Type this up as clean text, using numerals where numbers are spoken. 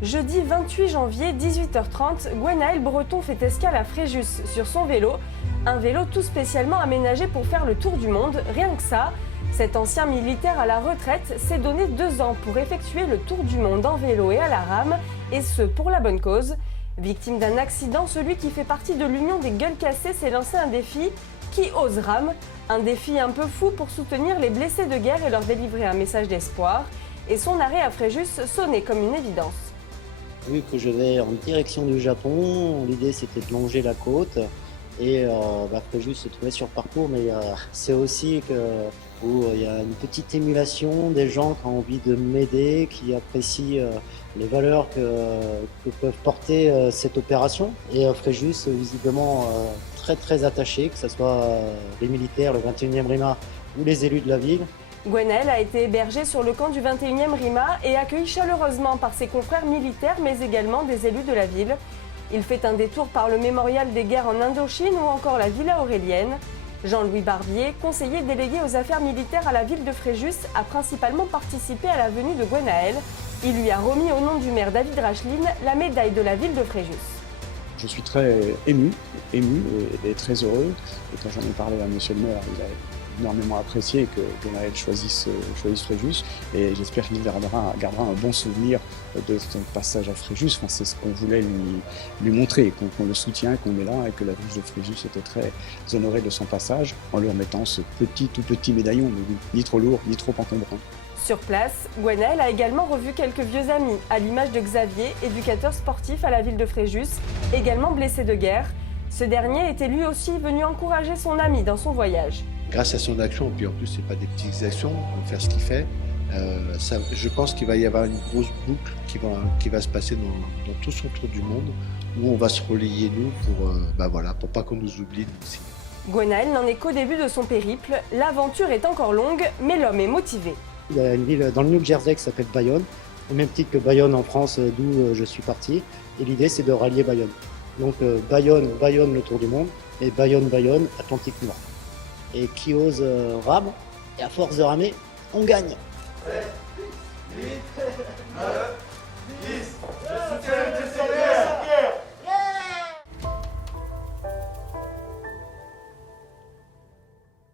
Jeudi 28 janvier, 18h30, Gwenaël Breton fait escale à Fréjus sur son vélo. Un vélo tout spécialement aménagé pour faire le tour du monde, rien que ça. Cet ancien militaire à la retraite s'est donné 2 ans pour effectuer le tour du monde en vélo et à la rame, et ce pour la bonne cause. Victime d'un accident, celui qui fait partie de l'Union des Gueules Cassées s'est lancé un défi. Qui ose rame? Un défi un peu fou pour soutenir les blessés de guerre et leur délivrer un message d'espoir. Et son arrêt à Fréjus sonnait comme une évidence. Vu que je vais en direction du Japon, l'idée c'était de longer la côte et Fréjus se trouvait sur le parcours, mais c'est aussi où il y a une petite émulation des gens qui ont envie de m'aider, qui apprécient les valeurs que peuvent porter cette opération. Et Fréjus, visiblement très attaché, que ce soit les militaires, le 21e RIMA ou les élus de la ville. Gwenaël a été hébergé sur le camp du 21e RIMA et accueilli chaleureusement par ses confrères militaires, mais également des élus de la ville. Il fait un détour par le mémorial des guerres en Indochine ou encore la Villa Aurélienne. Jean-Louis Barbier, conseiller délégué aux affaires militaires à la ville de Fréjus, a principalement participé à la venue de Gwenaël. Il lui a remis au nom du maire David Racheline la médaille de la ville de Fréjus. Je suis très ému et très heureux. Et quand j'en ai parlé à monsieur le maire, il a énormément apprécié que Gwenaël choisisse Fréjus, et j'espère qu'il gardera un bon souvenir de son passage à Fréjus. Enfin, c'est ce qu'on voulait lui montrer, qu'on le soutient, qu'on est là, et que la ville de Fréjus était très honorée de son passage, en lui remettant ce tout petit médaillon, ni trop lourd, ni trop encombrant. Sur place, Gwenaël a également revu quelques vieux amis, à l'image de Xavier, éducateur sportif à la ville de Fréjus, également blessé de guerre. Ce dernier était lui aussi venu encourager son ami dans son voyage. Grâce à son action, puis en plus c'est pas des petites actions, on va faire ce qu'il fait, je pense qu'il va y avoir une grosse boucle qui va se passer dans tout son tour du monde, où on va se relayer nous pour pas qu'on nous oublie nous aussi. Gwenaël n'en est qu'au début de son périple, l'aventure est encore longue, mais l'homme est motivé. Il y a une ville dans le New Jersey qui s'appelle Bayonne, au même titre que Bayonne en France, d'où je suis parti. Et l'idée, c'est de rallier Bayonne. Donc Bayonne, le tour du monde, et Bayonne, Atlantique Nord. Et qui ose rame, et à force de ramer, on gagne.